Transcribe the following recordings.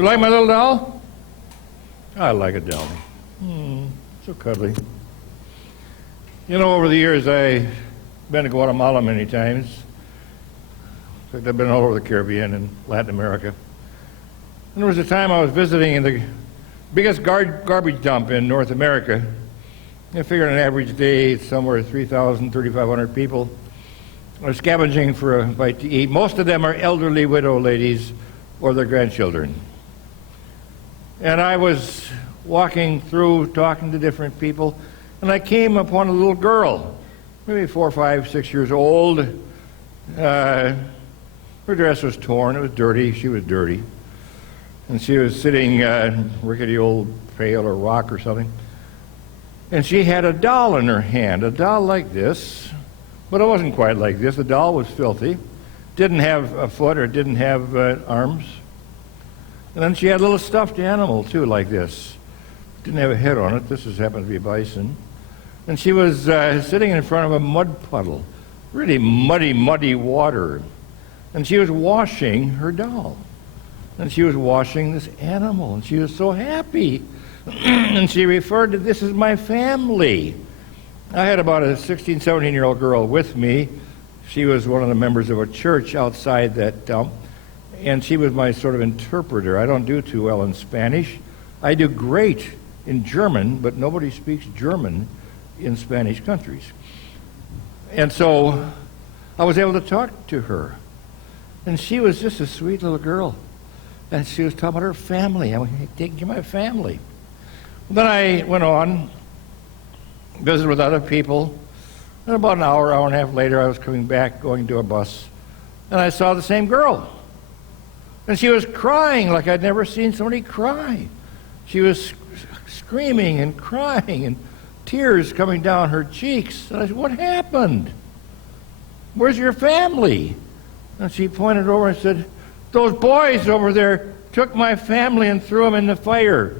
You like my little doll? I like it, Dolly. So cuddly. You know, over the years, I've been to Guatemala many times. In fact, I've been all over the Caribbean and Latin America. And there was a time I was visiting in the biggest garbage dump in North America. I figured an average day, it's somewhere 3,000, 3,500 people are scavenging for a bite to eat. Most of them are elderly widow ladies or their grandchildren. And I was walking through, talking to different people, and I came upon a little girl, maybe 4, 5, 6 years old. Her dress was torn, it was dirty, she was dirty. And she was sitting rickety old pail or rock or something. And she had a doll in her hand, a doll like this, but it wasn't quite like this. The doll was filthy, didn't have a foot or didn't have arms. And then she had a little stuffed animal, too, like this. Didn't have a head on it. This happened to be a bison. And she was sitting in front of a mud puddle, really muddy, muddy water. And she was washing her doll. And she was washing this animal, and she was so happy. And she referred to this as my family. I had about a 16, 17-year-old girl with me. She was one of the members of a church outside that dump, and she was my sort of interpreter. I don't do too well in Spanish. I do great in German, but nobody speaks German in Spanish countries. And so I was able to talk to her. And she was just a sweet little girl. And she was talking about her family. I went, hey, take care of my family. Then I went on, visited with other people. And about an hour, hour and a half later, I was coming back, going to a bus. And I saw the same girl. And she was crying like I'd never seen somebody cry. She was screaming and crying and tears coming down her cheeks. And I said, what happened? Where's your family? And she pointed over and said, those boys over there took my family and threw them in the fire.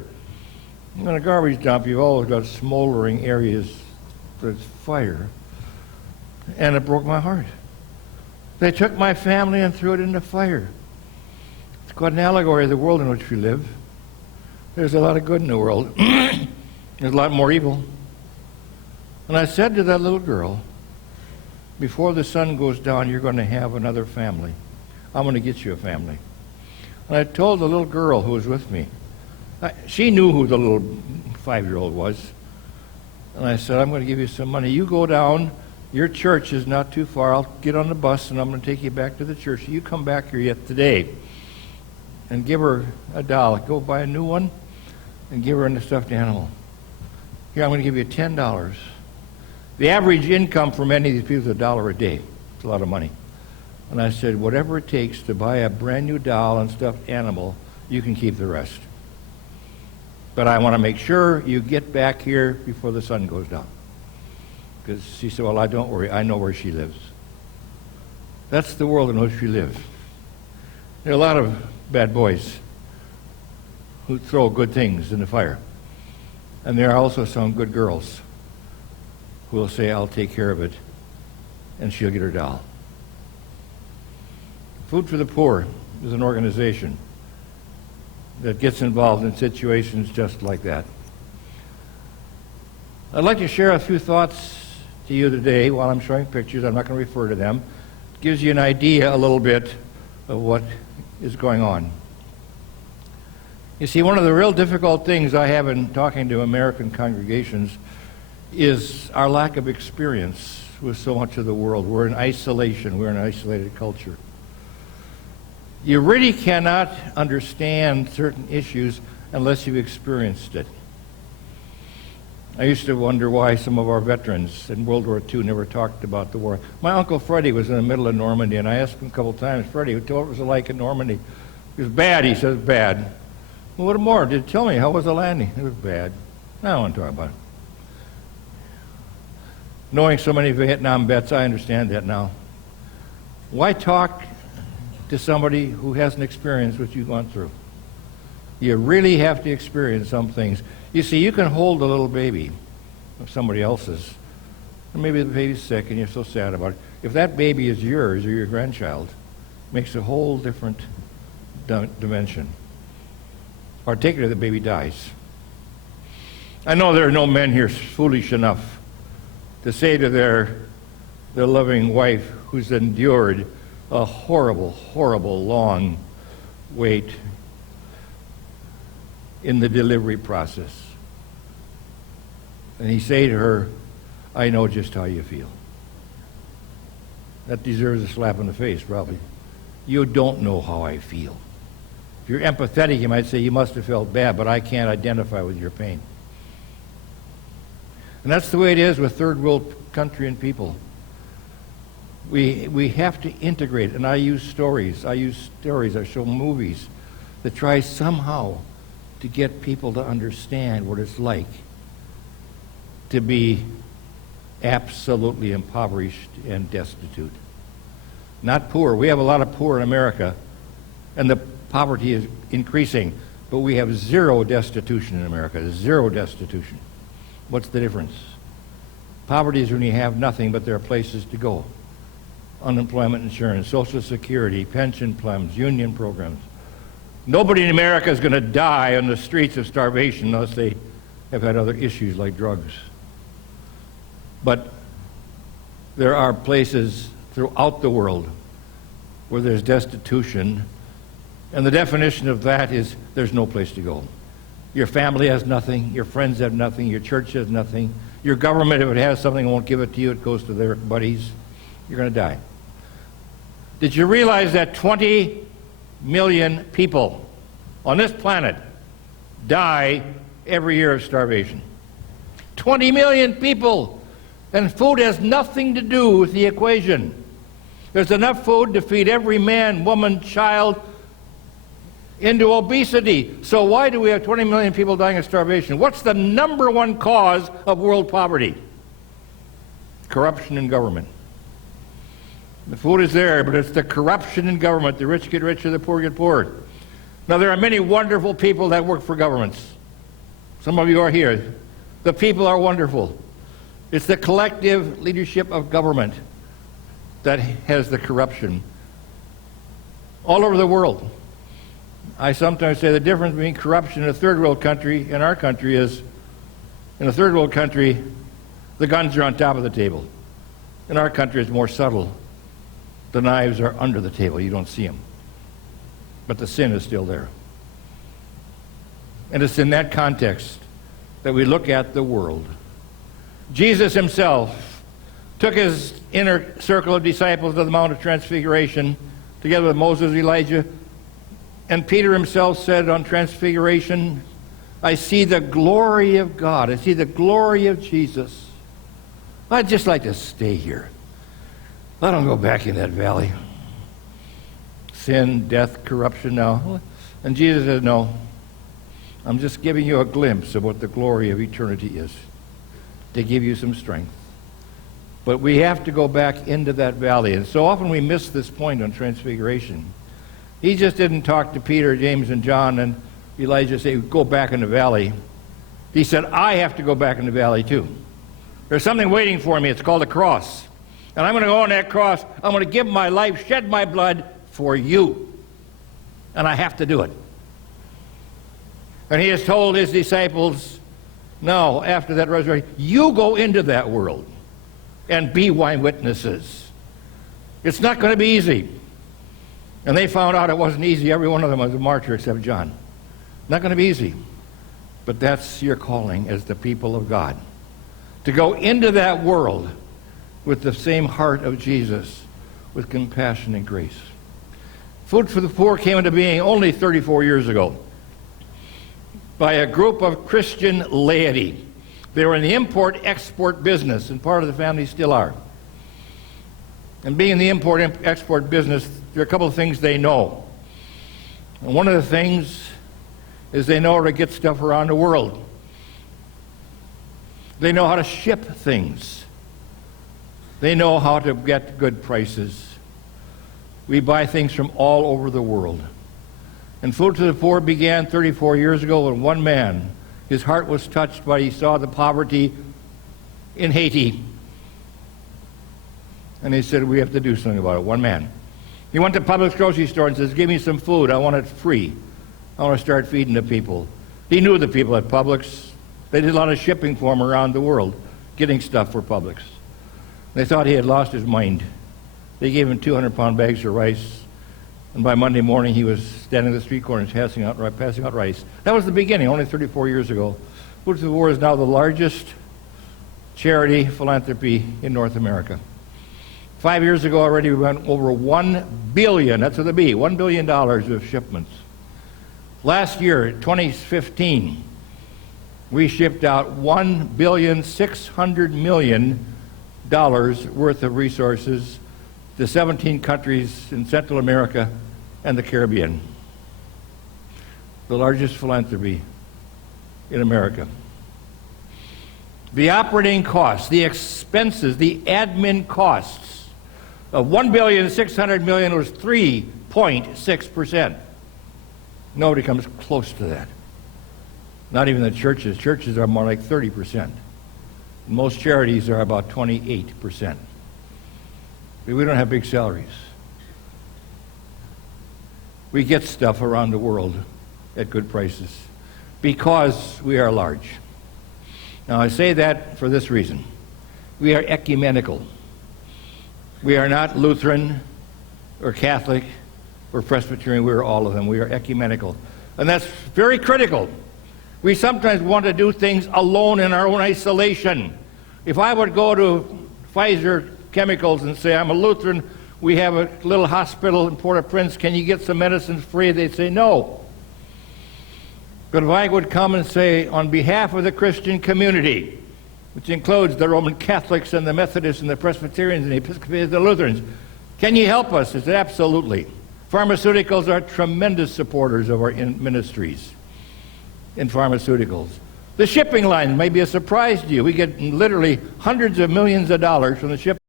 In a garbage dump, you've always got smoldering areas that's fire. And it broke my heart. They took my family and threw it in the fire. It's quite an allegory of the world in which we live. There's a lot of good in the world. There's a lot more evil. And I said to that little girl, before the sun goes down, you're going to have another family. I'm going to get you a family. And I told the little girl who was with me, she knew who the little 5-year-old was. And I said, I'm going to give you some money. You go down. Your church is not too far. I'll get on the bus and I'm going to take you back to the church. You come back here yet today and give her a doll. Go buy a new one and give her a stuffed animal. Here, I'm going to give you $10. The average income for many of these people is $1 a day. It's a lot of money. And I said, whatever it takes to buy a brand new doll and stuffed animal, you can keep the rest. But I want to make sure you get back here before the sun goes down. Because she said, well, don't worry, I know where she lives. That's the world in which we live. There are a lot of bad boys who throw good things in the fire. And there are also some good girls who will say, I'll take care of it, and she'll get her doll. Food for the Poor is an organization that gets involved in situations just like that. I'd like to share a few thoughts to you today while I'm showing pictures. I'm not going to refer to them. It gives you an idea a little bit of what is going on. You see, one of the real difficult things I have in talking to American congregations is our lack of experience with so much of the world. We're in isolation. We're an isolated culture. You really cannot understand certain issues unless you've experienced it. I used to wonder why some of our veterans in World War II never talked about the war. My Uncle Freddie was in the middle of Normandy, and I asked him a couple times, Freddie, what was it like in Normandy? It was bad, he says, bad. Well, what more? Did tell me, how was the landing? It was bad. I don't want to talk about it. Knowing so many Vietnam vets, I understand that now. Why talk to somebody who hasn't experienced what you've gone through? You really have to experience some things. You see, you can hold a little baby of somebody else's, and maybe the baby's sick and you're so sad about it. If that baby is yours or your grandchild, it makes a whole different dimension. or take it if the baby dies. I know there are no men here foolish enough to say to their loving wife who's endured a horrible, horrible long wait in the delivery process. And he say to her, I know just how you feel. That deserves a slap in the face, probably. You don't know how I feel. If you're empathetic, you might say, you must have felt bad, but I can't identify with your pain. And that's the way it is with third world country and people. We have to integrate, and I use stories, I show movies that try somehow to get people to understand what it's like to be absolutely impoverished and destitute. Not poor. We have a lot of poor in America, and the poverty is increasing, but we have zero destitution in America, zero destitution. What's the difference? Poverty is when you have nothing, but there are places to go. Unemployment insurance, Social Security, pension plans, union programs. Nobody in America is going to die on the streets of starvation unless they have had other issues like drugs. But there are places throughout the world where there's destitution, and the definition of that is there's no place to go. Your family has nothing, your friends have nothing, your church has nothing, your government, if it has something, won't give it to you, it goes to their buddies. You're going to die. Did you realize that 20 million people on this planet die every year of starvation? 20 million people! And food has nothing to do with the equation. There's enough food to feed every man, woman, child into obesity. So why do we have 20 million people dying of starvation? What's the number one cause of world poverty? Corruption in government. The food is there, but it's the corruption in government. The rich get richer, the poor get poorer. Now, there are many wonderful people that work for governments. Some of you are here. The people are wonderful. It's the collective leadership of government that has the corruption all over the world. I sometimes say the difference between corruption in a third world country and our country is, in a third world country, the guns are on top of the table. In our country, it's more subtle. The knives are under the table. You don't see them. But the sin is still there. And it's in that context that we look at the world. Jesus himself took his inner circle of disciples to the Mount of Transfiguration together with Moses, Elijah, and Peter himself said on Transfiguration, I see the glory of God. I see the glory of Jesus. I'd just like to stay here. Let them go back in that valley. Sin, death, corruption now. And Jesus said, no. I'm just giving you a glimpse of what the glory of eternity is, to give you some strength. But we have to go back into that valley. And so often we miss this point on Transfiguration. He just didn't talk to Peter, James, and John, and Elijah say, go back in the valley. He said, I have to go back in the valley too. There's something waiting for me. It's called a cross. And I'm going to go on that cross. I'm going to give my life, shed my blood for you. And I have to do it. And he has told his disciples, no, after that resurrection, you go into that world and be my witnesses. It's not going to be easy. And they found out it wasn't easy. Every one of them was a martyr except John. Not going to be easy. But that's your calling as the people of God. To go into that world with the same heart of Jesus, with compassion and grace. Food for the Poor came into being only 34 years ago by a group of Christian laity. They were in the import-export business, and part of the family still are. And being in the import-export business, there are a couple of things they know. And one of the things is they know how to get stuff around the world. They know how to ship things. They know how to get good prices. We buy things from all over the world. And Food to the Poor began 34 years ago when one man, his heart was touched by he saw the poverty in Haiti. And he said, we have to do something about it. One man. He went to Publix grocery store and says, give me some food. I want it free. I want to start feeding the people. He knew the people at Publix. They did a lot of shipping for him around the world, getting stuff for Publix. They thought he had lost his mind. They gave him 200-pound bags of rice, and by Monday morning he was standing at the street corners passing out rice. That was the beginning, only 34 years ago. Food for the Poor is now the largest charity philanthropy in North America. 5 years ago already we went over $1 billion, that's with a B, $1 billion of shipments. Last year, 2015, we shipped out $1.6 billion worth of resources to 17 countries in Central America and the Caribbean. The largest philanthropy in America. The operating costs, the expenses, the admin costs of $1.6 billion was 3.6%. Nobody comes close to that. Not even the churches. Churches are more like 30%. Most charities are about 28%. But we don't have big salaries. We get stuff around the world at good prices because we are large. Now I say that for this reason. We are ecumenical. We are not Lutheran or Catholic or Presbyterian. We are all of them. We are ecumenical. And that's very critical. We sometimes want to do things alone in our own isolation. If I would go to Pfizer Chemicals and say, I'm a Lutheran, we have a little hospital in Port-au-Prince, can you get some medicines free? They'd say no. But if I would come and say, on behalf of the Christian community, which includes the Roman Catholics and the Methodists and the Presbyterians and the Episcopalians and the Lutherans, can you help us? It's absolutely. Pharmaceuticals are tremendous supporters of our ministries in pharmaceuticals. The shipping line may be a surprise to you. We get literally hundreds of millions of dollars from the shipping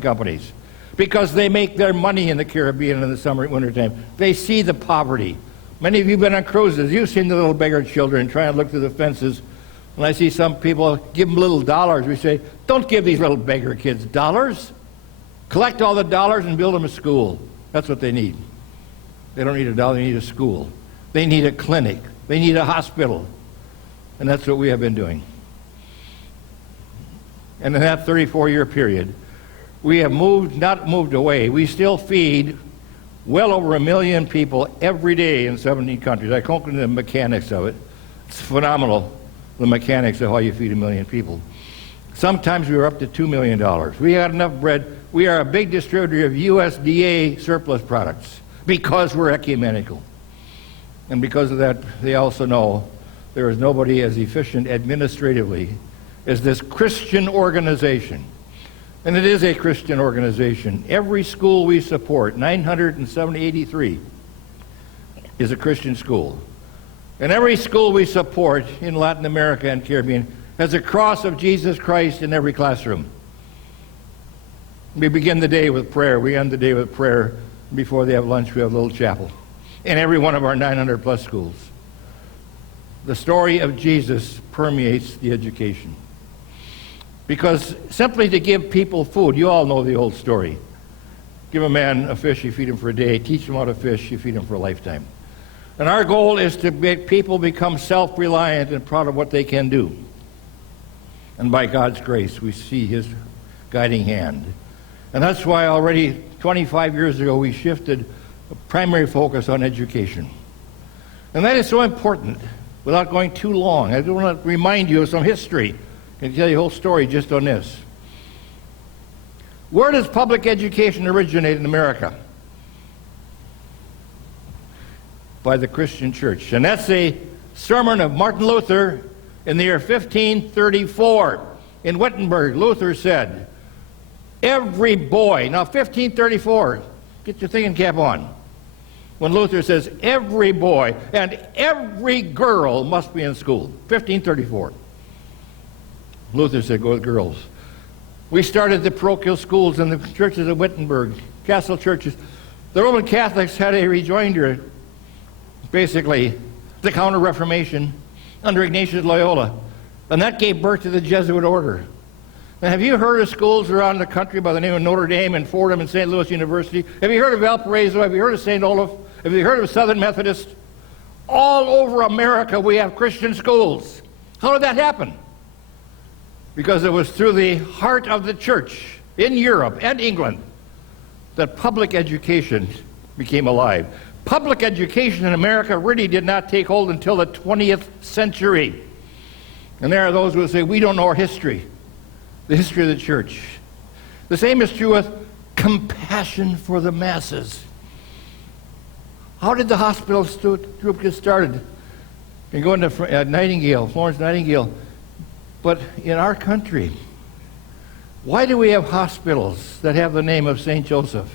companies because they make their money in the Caribbean in the summer and winter time. They see the poverty. Many of you have been on cruises. You've seen the little beggar children trying to look through the fences. When I see some people give them little dollars, we say, don't give these little beggar kids dollars. Collect all the dollars and build them a school. That's what they need. They don't need a dollar, they need a school. They need a clinic. They need a hospital. And that's what we have been doing. And in that 34-year period, we have not moved away. We still feed well over 1 million people every day in 17 countries. I can't go into the mechanics of it. It's phenomenal, the mechanics of how you feed 1 million people. Sometimes we were up to $2 million. We had enough bread. We are a big distributor of USDA surplus products because we're ecumenical. And because of that, they also know there is nobody as efficient administratively as this Christian organization. And it is a Christian organization. Every school we support, 983, is a Christian school. And every school we support in Latin America and Caribbean has a cross of Jesus Christ in every classroom. We begin the day with prayer. We end the day with prayer. Before they have lunch, we have a little chapel in every one of our 900-plus schools. The story of Jesus permeates the education. Because simply to give people food, you all know the old story. Give a man a fish, you feed him for a day. Teach him how to fish, you feed him for a lifetime. And our goal is to make people become self-reliant and proud of what they can do. And by God's grace, we see His guiding hand. And that's why already 25 years ago, we shifted a primary focus on education. And that is so important. Without going too long, I just want to remind you of some history. I can tell you a whole story just on this. Where does public education originate in America? By the Christian church. And that's a sermon of Martin Luther in the year 1534. In Wittenberg, Luther said, every boy, now 1534, get your thinking cap on. When Luther says every boy and every girl must be in school, 1534. Luther said, go with girls. We started the parochial schools in the churches of Wittenberg, castle churches. The Roman Catholics had a rejoinder, basically the Counter-Reformation under Ignatius Loyola, and that gave birth to the Jesuit order. Now, have you heard of schools around the country by the name of Notre Dame and Fordham and St. Louis University? Have you heard of Valparaiso? Have you heard of St. Olaf? Have you heard of Southern Methodist? All over America we have Christian schools. How did that happen? Because it was through the heart of the church in Europe and England that public education became alive. Public education in America really did not take hold until the 20th century. And there are those who will say, we don't know our history, the history of the church. The same is true with compassion for the masses. How did the hospital group get started? You go into Florence Nightingale. But in our country, why do we have hospitals that have the name of St. Joseph,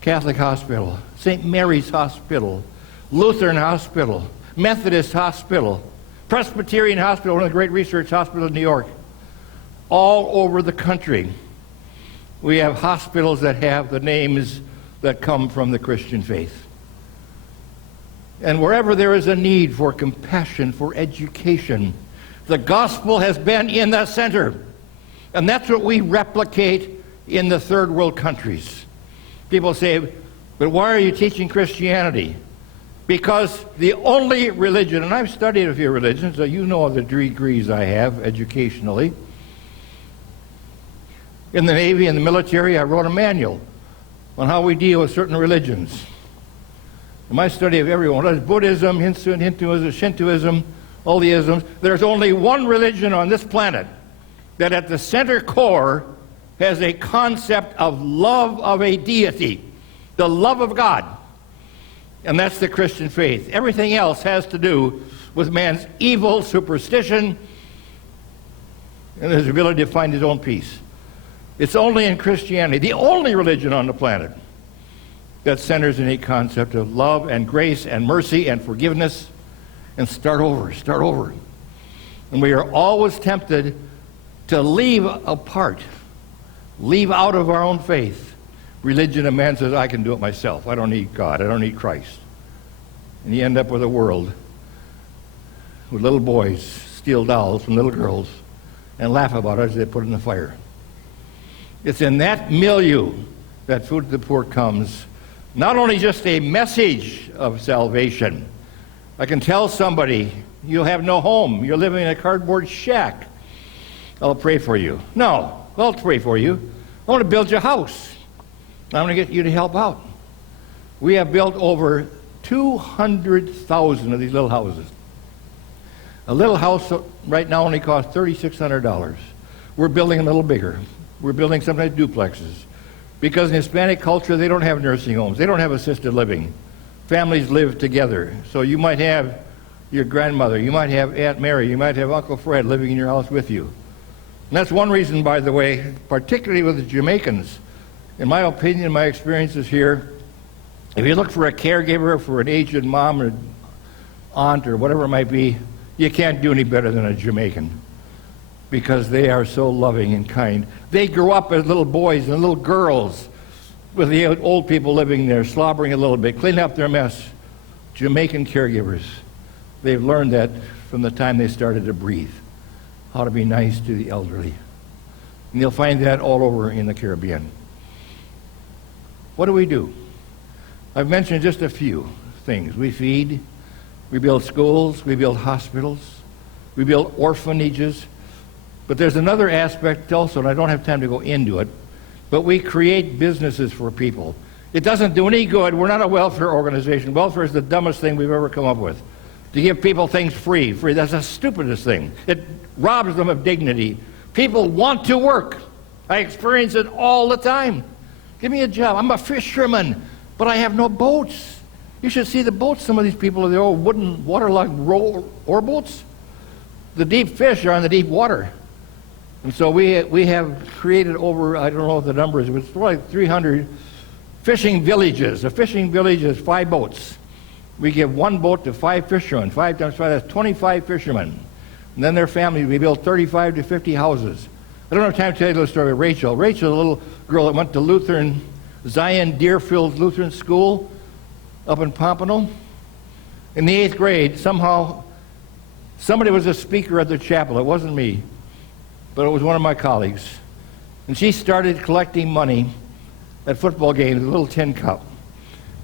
Catholic Hospital, St. Mary's Hospital, Lutheran Hospital, Methodist Hospital, Presbyterian Hospital, one of the great research hospitals in New York? All over the country, we have hospitals that have the names that come from the Christian faith. And wherever there is a need for compassion, for education, the gospel has been in the center. And that's what we replicate in the third world countries. People say, but why are you teaching Christianity? Because the only religion, and I've studied a few religions, so you know the degrees I have educationally. In the Navy and the military, I wrote a manual on how we deal with certain religions. In my study of everyone, whether it's Buddhism, Hinduism, Shintoism, all the isms, there's only one religion on this planet that at the center core has a concept of love of a deity, the love of God. And that's the Christian faith. Everything else has to do with man's evil superstition and his ability to find his own peace. It's only in Christianity, the only religion on the planet, that centers in a concept of love and grace and mercy and forgiveness and start over. And we are always tempted to leave apart, leave out of our own faith religion. A man says, I can do it myself. I don't need God. I don't need Christ. And you end up with a world where little boys steal dolls from little girls and laugh about it as they put it in the fire. It's in that milieu that Food to the Poor comes, not only just a message of salvation. I can tell somebody, you'll have no home. You're living in a cardboard shack. I'll pray for you. No, I'll pray for you. I want to build you a house. I want to get you to help out. We have built over 200,000 of these little houses. A little house right now only costs $3,600. We're building a little bigger. We're building sometimes duplexes. Because in Hispanic culture, they don't have nursing homes. They don't have assisted living. Families live together. So you might have your grandmother, you might have Aunt Mary, you might have Uncle Fred living in your house with you. And that's one reason, by the way, particularly with the Jamaicans, in my opinion, my experiences here, if you look for a caregiver for an aged mom or aunt or whatever it might be, you can't do any better than a Jamaican, because they are so loving and kind. They grew up as little boys and little girls with the old people living there, slobbering a little bit, cleaning up their mess. Jamaican caregivers, they've learned that from the time they started to breathe, how to be nice to the elderly. And you'll find that all over in the Caribbean. What do? I've mentioned just a few things. We feed, we build schools, we build hospitals, we build orphanages. But there's another aspect also, and I don't have time to go into it, but we create businesses for people. It doesn't do any good. We're not a welfare organization. Welfare is the dumbest thing we've ever come up with. To give people things free. That's the stupidest thing. It robs them of dignity. People want to work. I experience it all the time. Give me a job. I'm a fisherman, but I have no boats. You should see the boats some of these people are, the old wooden waterlogged oar boats. The deep fish are in the deep water. And so we have created over, I don't know what the number is, but it's like 300 fishing villages. A fishing village is 5 boats. We give 1 boat to 5 fishermen. 5 times 5, that's 25 fishermen. And then their families, we build 35 to 50 houses. I don't have time to tell you the story of Rachel. Rachel, a little girl that went to Zion Deerfield Lutheran School up in Pompano. In the 8th grade, somehow, somebody was a speaker at the chapel. It wasn't me, but it was one of my colleagues. And she started collecting money at football games with a little tin cup.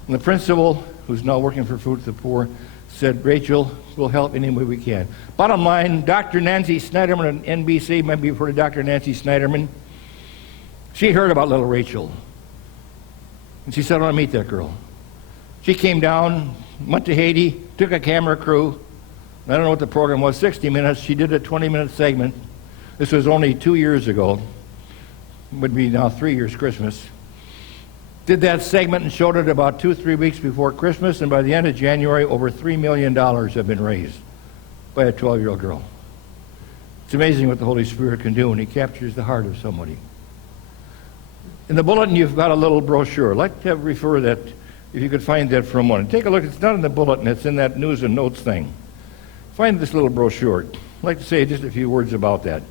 And the principal, who's now working for Food to the Poor, said, Rachel, we'll help any way we can. Bottom line, Dr. Nancy Snyderman on NBC, maybe you've heard of Dr. Nancy Snyderman. She heard about little Rachel. And she said, I want to meet that girl. She came down, went to Haiti, took a camera crew. I don't know what the program was, 60 minutes. She did a 20-minute segment. This was only 2 years ago. It would be now 3 years Christmas. Did that segment and showed it about 2-3 weeks before Christmas, and by the end of January, over $3 million have been raised by a 12-year-old girl. It's amazing what the Holy Spirit can do when He captures the heart of somebody. In the bulletin, you've got a little brochure. I'd like to refer that, if you could find that for a moment. Take a look. It's not in the bulletin. It's in that news and notes thing. Find this little brochure. I'd like to say just a few words about that.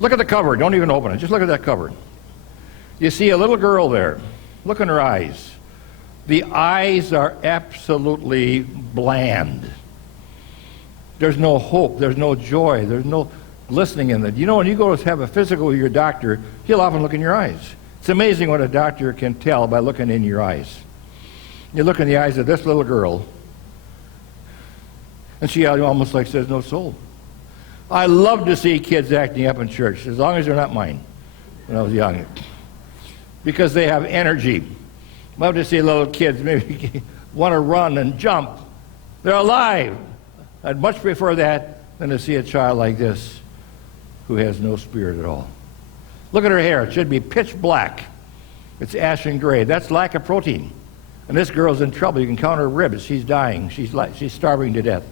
Look at the cover. Don't even open it. Just look at that cover. You see a little girl there. Look in her eyes. The eyes are absolutely bland. There's no hope. There's no joy. There's no glistening in it. You know, when you go to have a physical with your doctor, he'll often look in your eyes. It's amazing what a doctor can tell by looking in your eyes. You look in the eyes of this little girl, and she almost like says, no soul. I love to see kids acting up in church, as long as they're not mine, when I was young, because they have energy. Love to see little kids maybe want to run and jump. They're alive. I'd much prefer that than to see a child like this who has no spirit at all. Look at her hair. It should be pitch black. It's ashen gray. That's lack of protein. And this girl's in trouble. You can count her ribs. She's dying. She's starving to death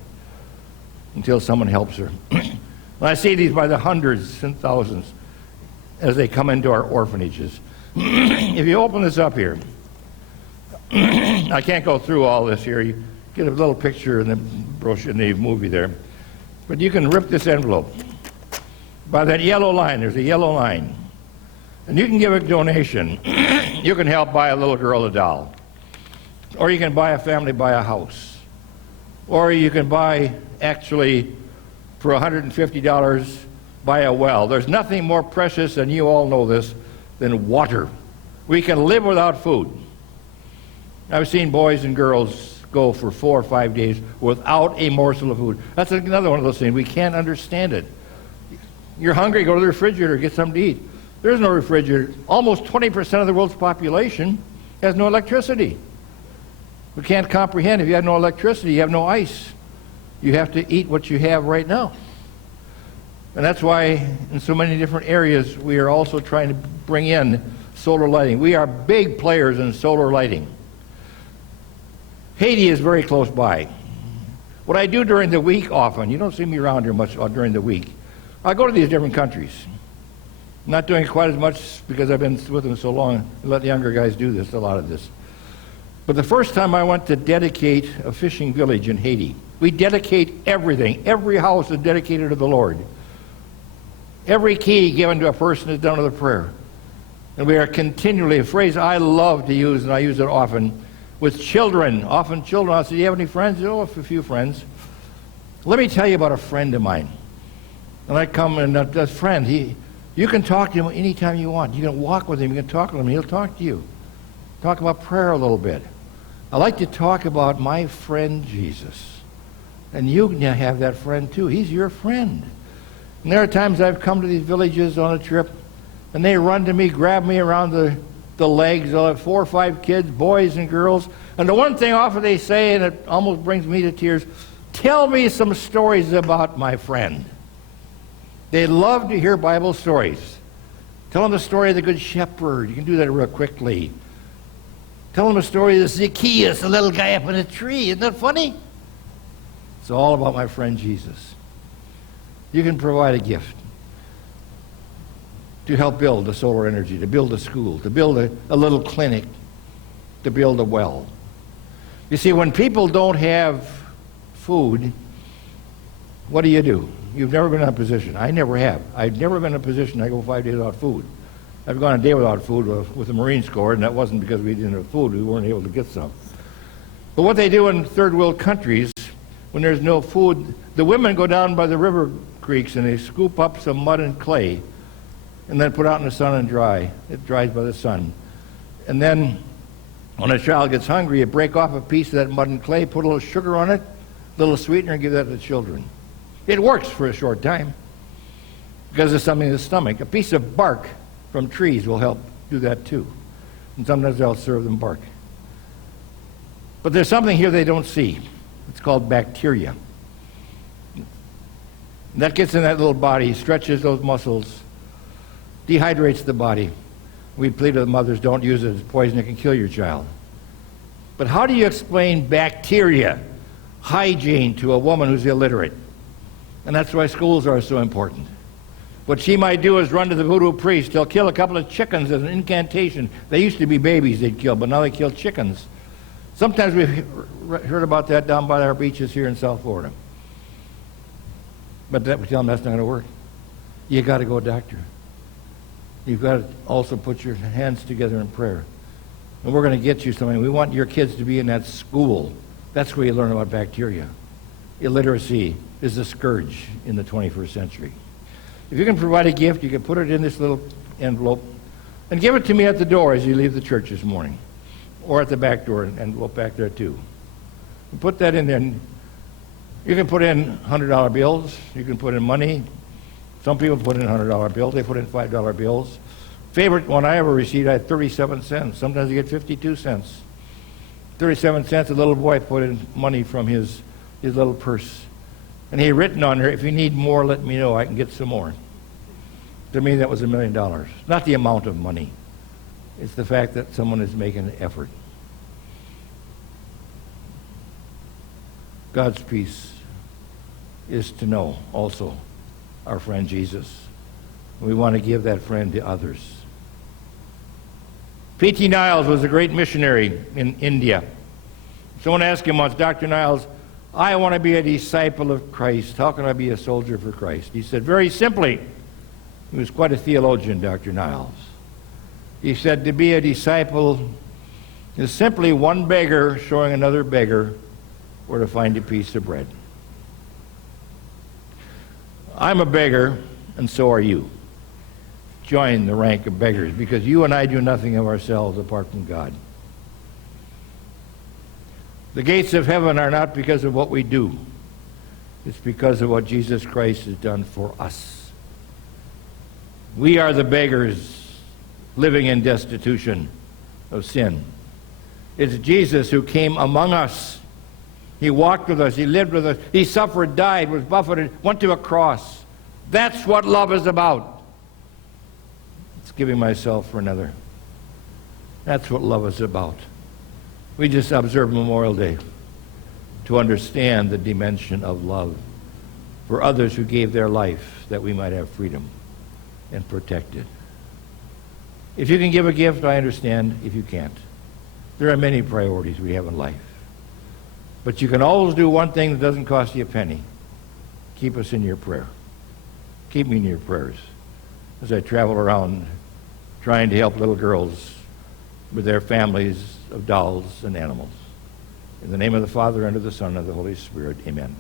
until someone helps her. I see these by the hundreds and thousands as they come into our orphanages. If you open this up here, I can't go through all this here. You get a little picture in the brochure, in the movie there. But you can rip this envelope. By that yellow line, there's a yellow line. And you can give a donation. You can help buy a little girl a doll. Or you can buy a family buy a house. Or you can buy, actually, for $150, buy a well. There's nothing more precious, and you all know this, than water. We can live without food. I've seen boys and girls go for 4 or 5 days without a morsel of food. That's another one of those things. We can't understand it. You're hungry, go to the refrigerator, get something to eat. There's no refrigerator. Almost 20% of the world's population has no electricity. We can't comprehend. If you have no electricity, you have no ice. You have to eat what you have right now. And that's why in so many different areas we are also trying to bring in solar lighting. We are big players in solar lighting. Haiti is very close by. What I do during the week often, you don't see me around here much during the week, I go to these different countries. I'm not doing it quite as much because I've been with them so long. I let the younger guys do this, a lot of this. But the first time I went to dedicate a fishing village in Haiti, we dedicate everything. Every house is dedicated to the Lord. Every key given to a person is done with a prayer. And we are continually, a phrase I love to use, and I use it often, with children. Often children, I'll say, do you have any friends? Oh, a few friends. Let me tell you about a friend of mine. And I come, and that friend, you can talk to him anytime you want. You can walk with him, you can talk with him, he'll talk to you. Talk about prayer a little bit. I like to talk about my friend Jesus. And you can have that friend too. He's your friend. And there are times I've come to these villages on a trip, and they run to me, grab me around the legs. They'll have 4 or 5 kids, boys and girls. And the one thing often they say, and it almost brings me to tears, tell me some stories about my friend. They love to hear Bible stories. Tell them the story of the Good Shepherd. You can do that real quickly. Tell them the story of Zacchaeus, the little guy up in a tree. Isn't that funny? It's all about my friend Jesus. You can provide a gift to help build the solar energy, to build a school, to build a little clinic, to build a well. You see, when people don't have food, what do? You've never been in a position. I never have. I've never been in a position I go 5 days without food. I've gone a day without food with the Marine Corps, and that wasn't because we didn't have food. We weren't able to get some. But what they do in third world countries, when there's no food, the women go down by the river creeks and they scoop up some mud and clay and then put out in the sun and dry. It dries by the sun. And then When a child gets hungry, you break off a piece of that mud and clay, put a little sugar on it, a little sweetener, and give that to the children. It works for a short time because there's something in the stomach. A piece of bark from trees will help do that too. And sometimes they'll serve them bark. But there's something here they don't see. It's called bacteria. And that gets in that little body, stretches those muscles, dehydrates the body. We plead to the mothers, don't use it as poison, it can kill your child. But how do you explain bacteria, hygiene, to a woman who's illiterate? And that's why schools are so important. What she might do is run to the voodoo priest. They'll kill a couple of chickens as an incantation. They used to be babies they'd kill, but now they kill chickens. Sometimes we've heard about that down by our beaches here in South Florida. But we tell them that's not going to work. You got to go to a doctor. You've got to also put your hands together in prayer. And we're going to get you something. We want your kids to be in that school. That's where you learn about bacteria. Illiteracy is a scourge in the 21st century. If you can provide a gift, you can put it in this little envelope and give it to me at the door as you leave the church this morning, or at the back door, an envelope back there too. And put that in there. You can put in $100 bills. You can put in money. Some people put in $100 bills. They put in $5 bills. Favorite one I ever received, I had 37 cents. Sometimes you get 52 cents. 37 cents, a little boy put in money from his little purse. And he had written on there, if you need more, let me know. I can get some more. To me, that was $1 million. Not the amount of money. It's the fact that someone is making an effort. God's peace is to know also our friend Jesus. We want to give that friend to others. P.T. Niles was a great missionary in India. Someone asked him once, Dr. Niles, I want to be a disciple of Christ. How can I be a soldier for Christ? He said, very simply, he was quite a theologian, Dr. Niles. He said, to be a disciple is simply one beggar showing another beggar where to find a piece of bread. I'm a beggar, and so are you. Join the rank of beggars, because you and I do nothing of ourselves apart from God. The gates of heaven are not because of what we do. It's because of what Jesus Christ has done for us. We are the beggars living in destitution of sin. It's Jesus who came among us. He walked with us. He lived with us. He suffered, died, was buffeted, went to a cross. That's what love is about. It's giving myself for another. That's what love is about. We just observed Memorial Day to understand the dimension of love for others who gave their life that we might have freedom and protect it. If you can give a gift, I understand. If you can't, there are many priorities we have in life. But you can always do one thing that doesn't cost you a penny. Keep us in your prayer. Keep me in your prayers as I travel around trying to help little girls with their families of dolls and animals. In the name of the Father, and of the Son, and of the Holy Spirit, amen.